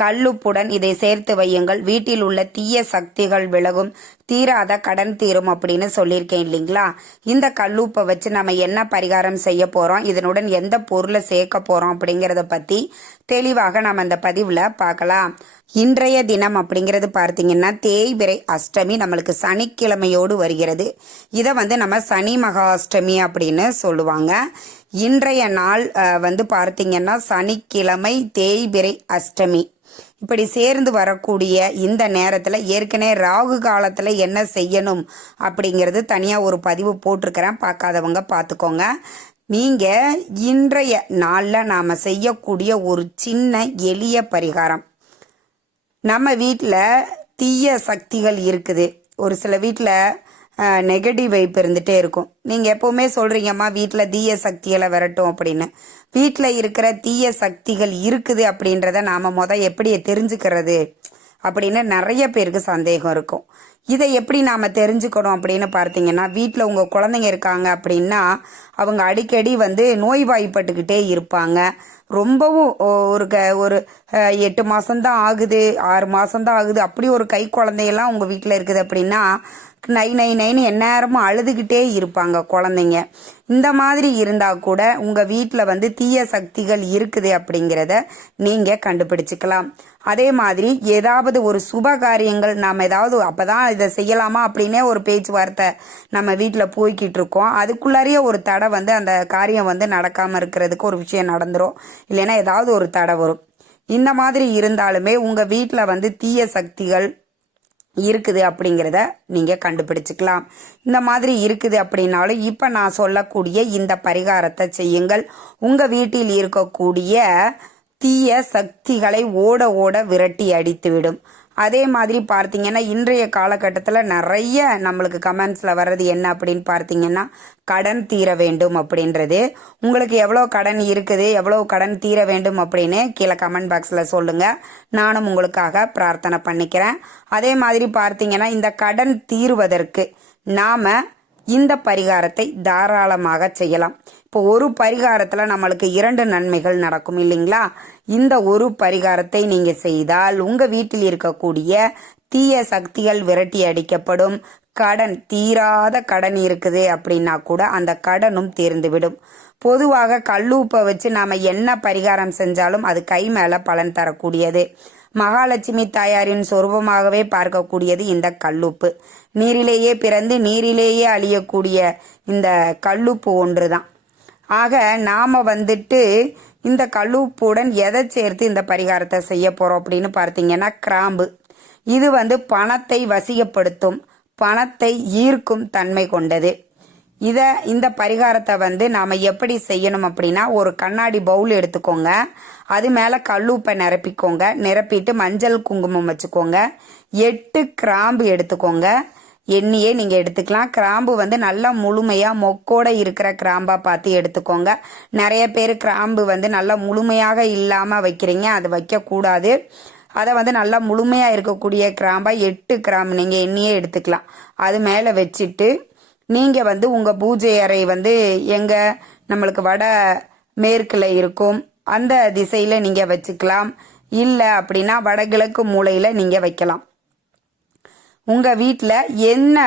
கல்லுப்புடன் இதை சேர்த்து வையுங்கள். வீட்டில் உள்ள தீய சக்திகள் விலகும். தீராத கடன் தீரும் அப்படின்னு சொல்லியிருக்கேன் இல்லைங்களா? இந்த கல்லுப்பை வச்சு நம்ம என்ன பரிகாரம் செய்ய போகிறோம் இதனுடன் எந்த பொருளை சேர்க்க போகிறோம் அப்படிங்கிறத பற்றி தெளிவாக நம்ம இந்த பதிவில் பார்க்கலாம். இன்றைய தினம் அப்படிங்கிறது பார்த்தீங்கன்னா தேய்பிறை அஷ்டமி நம்மளுக்கு சனிக்கிழமையோடு வருகிறது. இதை வந்து நம்ம சனி மகாஷ்டமி அப்படின்னு சொல்லுவாங்க. இன்றைய நாள் வந்து பார்த்தீங்கன்னா சனிக்கிழமை தேய்பிறை அஷ்டமி இப்படி சேர்ந்து வரக்கூடிய இந்த நேரத்தில் ஏற்கனவே ராகு காலத்தில் என்ன செய்யணும் அப்படிங்கிறது தனியாக ஒரு பதிவு போட்டிருக்கிறேன். பார்க்காதவங்க பார்த்துக்கோங்க. நீங்கள் இன்றைய நாளில் நாம் செய்யக்கூடிய ஒரு சின்ன எளிய பரிகாரம். நம்ம வீட்டில் தீய சக்திகள் இருக்குது. ஒரு சில வீட்டில் நெகட்டிவ் வைப் இருந்துகிட்டே இருக்கும். நீங்கள் எப்போவுமே சொல்கிறீங்கம்மா வீட்டில் தீய சக்திகளை விரட்டும் அப்படின்னு. வீட்டில் இருக்கிற தீய சக்திகள் இருக்குது அப்படின்றத நாம் மொதல் எப்படி தெரிஞ்சுக்கிறது அப்படின்னு நிறைய பேருக்கு சந்தேகம் இருக்கும். இதை எப்படி நாம் தெரிஞ்சுக்கணும் அப்படின்னு பார்த்தீங்கன்னா வீட்டில் உங்கள் குழந்தைங்க இருக்காங்க அப்படின்னா அவங்க அடிக்கடி வந்து நோய்வாய்ப்பட்டுக்கிட்டே இருப்பாங்க. ரொம்பவும் ஒரு க ஒரு எட்டு மாதம்தான் ஆகுது ஆறு மாதம்தான் ஆகுது. அப்படி ஒரு கை குழந்தையெல்லாம் உங்கள் வீட்டில் இருக்குது அப்படின்னா நை நை நைன்னு எந்நேரமும் அழுதுகிட்டே இருப்பாங்க குழந்தைங்க. இந்த மாதிரி இருந்தால் கூட உங்கள் வீட்டில் வந்து தீய சக்திகள் இருக்குது அப்படிங்கிறத நீங்கள் கண்டுபிடிச்சிக்கலாம். அதே மாதிரி ஏதாவது ஒரு சுப காரியங்கள் நாம் ஏதாவது அப்போ தான் இதை செய்யலாமா அப்படின்னே ஒரு பேச்சுவார்த்தை நம்ம வீட்டில் போய்கிட்டு இருக்கோம். அதுக்குள்ளாரையே ஒரு தடை வந்து அந்த காரியம் வந்து நடக்காமல் இருக்கிறதுக்கு ஒரு விஷயம் நடந்துரும். இல்லைன்னா ஏதாவது ஒரு தடை வரும். இந்த மாதிரி இருந்தாலுமே உங்கள் வீட்டில் வந்து தீய சக்திகள் இருக்குது அப்படிங்கிறத நீங்கள் கண்டுபிடிச்சிக்கலாம். இந்த மாதிரி இருக்குது அப்படின்னாலும் இப்போ நான் சொல்லக்கூடிய இந்த பரிகாரத்தை செய்யுங்கள். உங்கள் வீட்டில் இருக்கக்கூடிய தீய சக்திகளை ஓட ஓட விரட்டி அடித்துவிடும். அதே மாதிரி பார்த்தீங்கன்னா இன்றைய காலகட்டத்தில் நிறைய நம்மளுக்கு கமெண்ட்ஸில் வர்றது என்ன அப்படின்னு பார்த்தீங்கன்னா கடன் தீர வேண்டும் அப்படின்றது. உங்களுக்கு எவ்வளோ கடன் இருக்குது எவ்வளோ கடன் தீர வேண்டும் அப்படின்னு கீழே கமெண்ட் பாக்ஸில் சொல்லுங்கள் நானும் உங்களுக்காக பிரார்த்தனை பண்ணிக்கிறேன். அதே மாதிரி பார்த்தீங்கன்னா இந்த கடன் தீருவதற்கு நாம் இந்த பரிகாரத்தை தாராளமாக செய்யலாம். இப்போ ஒரு பரிகாரத்தில் நம்மளுக்கு இரண்டு நன்மைகள் நடக்கும் இல்லைங்களா? இந்த ஒரு பரிகாரத்தை நீங்கள் செய்தால் உங்கள் வீட்டில் இருக்கக்கூடிய தீய சக்திகள் விரட்டி அடிக்கப்படும். கடன் தீராத கடன் இருக்குது அப்படின்னா கூட அந்த கடனும் தீர்ந்துவிடும். பொதுவாக கல்லூப்பை வச்சு நாம் என்ன பரிகாரம் செஞ்சாலும் அது கை மேலே பலன் தரக்கூடியது. மகாலட்சுமி தாயாரின் சொரூபமாகவே பார்க்கக்கூடியது இந்த கல்லுப்பு. நீரிலேயே பிறந்து நீரிலேயே அழியக்கூடிய இந்த கல்லுப்பு ஒன்று தான் ஆக நாம் வந்துட்டு இந்த கல்லுப்புடன் எதை சேர்த்து இந்த பரிகாரத்தை செய்ய போகிறோம் அப்படின்னு பார்த்தீங்கன்னா கிராம்பு. இது வந்து பணத்தை வசியப்படுத்தும் பணத்தை ஈர்க்கும் தன்மை கொண்டது. இதை இந்த பரிகாரத்தை வந்து நாம் எப்படி செய்யணும் அப்படின்னா ஒரு கண்ணாடி பவுல் எடுத்துக்கோங்க. அது மேலே கல்லூப்பை நிரப்பிக்கோங்க. நிரப்பிட்டு மஞ்சள் குங்குமம் வச்சுக்கோங்க. எட்டு கிராம்பு எடுத்துக்கோங்க. எண்ணியே நீங்கள் எடுத்துக்கலாம். கிராம்பு வந்து நல்லா முழுமையாக மொக்கோட இருக்கிற கிராம்பாக பார்த்து எடுத்துக்கோங்க. நிறைய பேர் கிராம்பு வந்து நல்லா முழுமையாக இல்லாமல் வைக்கிறீங்க. அது வைக்கக்கூடாது. அதை வந்து நல்லா முழுமையாக இருக்கக்கூடிய கிராம்பாக எட்டு கிராம்பு. நீங்கள் எண்ணியே எடுத்துக்கலாம். அது மேலே வச்சுட்டு நீங்கள் வந்து உங்கள் பூஜை அறை வந்து எங்கே நம்மளுக்கு வட மேற்கில் இருக்கும். அந்த திசையில் நீங்கள் வச்சுக்கலாம். இல்லை அப்படின்னா வடகிழக்கு மூலையில் நீங்கள் வைக்கலாம். உங்கள் வீட்டில் என்ன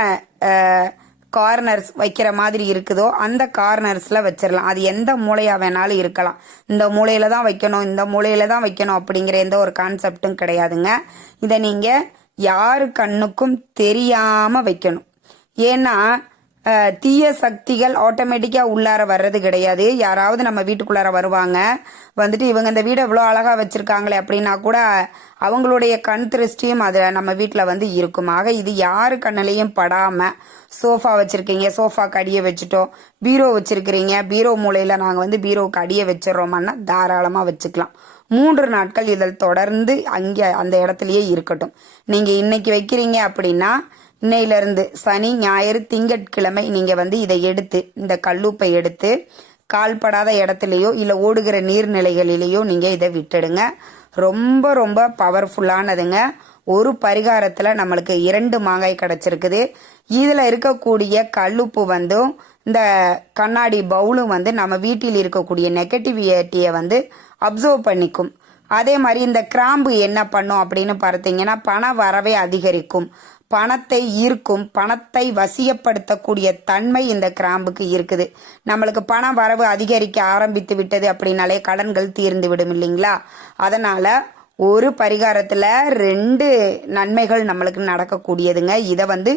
கார்னர்ஸ் வைக்கிற மாதிரி இருக்குதோ அந்த கார்னர்ஸில் வச்சிடலாம் அது எந்த மூலையாக வேணாலும் இருக்கலாம். இந்த மூலையில் தான் வைக்கணும் இந்த மூலையில் தான் வைக்கணும் அப்படிங்கிற எந்த ஒரு கான்செப்டும் கிடையாதுங்க. இதை நீங்கள் யாரு கண்ணுக்கும் தெரியாமல் வைக்கணும். ஏன்னா தீய சக்திகள் ஆட்டோமேட்டிக்காக உள்ளார வர்றது கிடையாது. யாராவது நம்ம வீட்டுக்குள்ளார வருவாங்க. வந்துட்டு இவங்க இந்த வீடை இவ்வளோ அழகாக வச்சுருக்காங்களே அப்படின்னா கூட அவங்களுடைய கண் திருஷ்டியும் அதில் நம்ம வீட்டில் வந்து இருக்கும். ஆக இது யாரு கண்ணிலையும் படாமல் சோஃபா வச்சுருக்கீங்க. சோஃபா அடியை வச்சுட்டோம். பீரோ வச்சுருக்கிறீங்க. பீரோ மூலையில் நாங்கள் வந்து பீரோவுக்கு அடியை வச்சிடறோமான்னா தாராளமாக வச்சுக்கலாம். மூன்று நாட்கள் இதில் தொடர்ந்து அங்கே அந்த இடத்துலயே இருக்கட்டும். நீங்கள் இன்னைக்கு வைக்கிறீங்க அப்படின்னா இன்னையிலிருந்து சனி ஞாயிறு திங்கட்கிழமை நீங்கள் வந்து இதை எடுத்து இந்த கல்லூப்பை எடுத்து கால்படாத இடத்துலையோ இல்லை ஓடுகிற நீர்நிலைகளிலேயோ நீங்கள் இதை விட்டுடுங்க. ரொம்ப ரொம்ப பவர்ஃபுல்லானதுங்க ஒரு பரிகாரத்தில் நம்மளுக்கு இரண்டு மாங்காய் கிடச்சிருக்குது. இதில் இருக்கக்கூடிய கல்லுப்பு வந்தும் இந்த கண்ணாடி பவுலும் வந்து நம்ம வீட்டில் இருக்கக்கூடிய நெகட்டிவிட்டியை வந்து அப்சர்வ் பண்ணிக்கும். அதே மாதிரி இந்த கிராம்பு என்ன பண்ணும் அப்படின்னு பார்த்தீங்கன்னா பண வரவை அதிகரிக்கும் பணத்தை ஈர்க்கும் பணத்தை வசியப்படுத்தக்கூடிய தன்மை இந்த கிராம்புக்கு இருக்குது. நம்மளுக்கு பண வரவு அதிகரிக்க ஆரம்பித்து விட்டது அப்படின்னாலே கடன்கள் தீர்ந்து விடும் இல்லைங்களா? அதனால ஒரு பரிகாரத்தில் ரெண்டு நன்மைகள் நம்மளுக்கு நடக்கக்கூடியதுங்க. இதை வந்து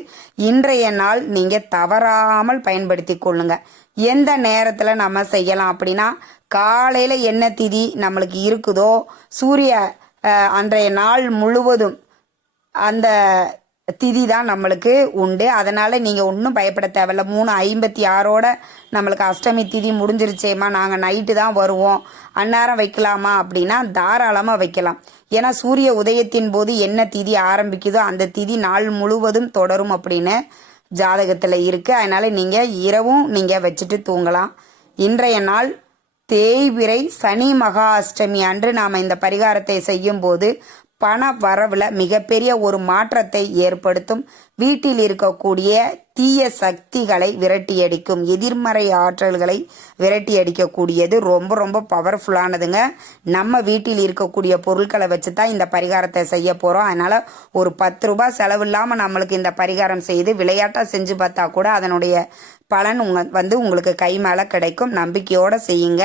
இன்றைய நாள் நீங்கள் தவறாமல் பயன்படுத்தி கொள்ளுங்க. எந்த நேரத்தில் நம்ம செய்யலாம் அப்படின்னா காலையில் என்ன திதி நம்மளுக்கு இருக்குதோ சூரிய அன்றைய நாள் முழுவதும் அந்த திதி தான் நம்மளுக்கு உண்டு. அதனால நீங்கள் ஒன்றும் பயப்பட தேவையில்ல. மூணு ஐம்பத்தி ஆறோட நம்மளுக்கு அஷ்டமி திதி முடிஞ்சிருச்சேம்மா நாங்கள் நைட்டு தான் வருவோம். அந்நேரம் வைக்கலாமா அப்படின்னா தாராளமாக வைக்கலாம். ஏன்னா சூரிய உதயத்தின் போது என்ன திதி ஆரம்பிக்குதோ அந்த திதி நாள் முழுவதும் தொடரும் அப்படின்னு ஜாதகத்தில் இருக்குது அதனால நீங்கள் இரவும் நீங்கள் வச்சுட்டு தூங்கலாம். இன்றைய நாள் தேய்விரை சனி மகா அஷ்டமி அன்று நாம் இந்த பரிகாரத்தை செய்யும்போது பண வரவுல மிகப்பெரிய ஒரு மாற்றத்தை ஏற்படுத்தும். வீட்டில் இருக்கக்கூடிய தீய சக்திகளை விரட்டியடிக்கும். எதிர்மறை ஆற்றல்களை விரட்டி அடிக்கக்கூடியது ரொம்ப ரொம்ப பவர்ஃபுல்லானதுங்க நம்ம வீட்டில் இருக்கக்கூடிய பொருட்களை வச்சு தான் இந்த பரிகாரத்தை செய்ய போகிறோம் அதனால் ஒரு பத்து ரூபாய் செலவு இல்லாமல் நம்மளுக்கு இந்த பரிகாரம் செய்து விளையாட்டாக செஞ்சு பார்த்தா கூட அதனுடைய பலன் உங்க வந்து உங்களுக்கு கை மேலே கிடைக்கும். நம்பிக்கையோடு செய்யுங்க.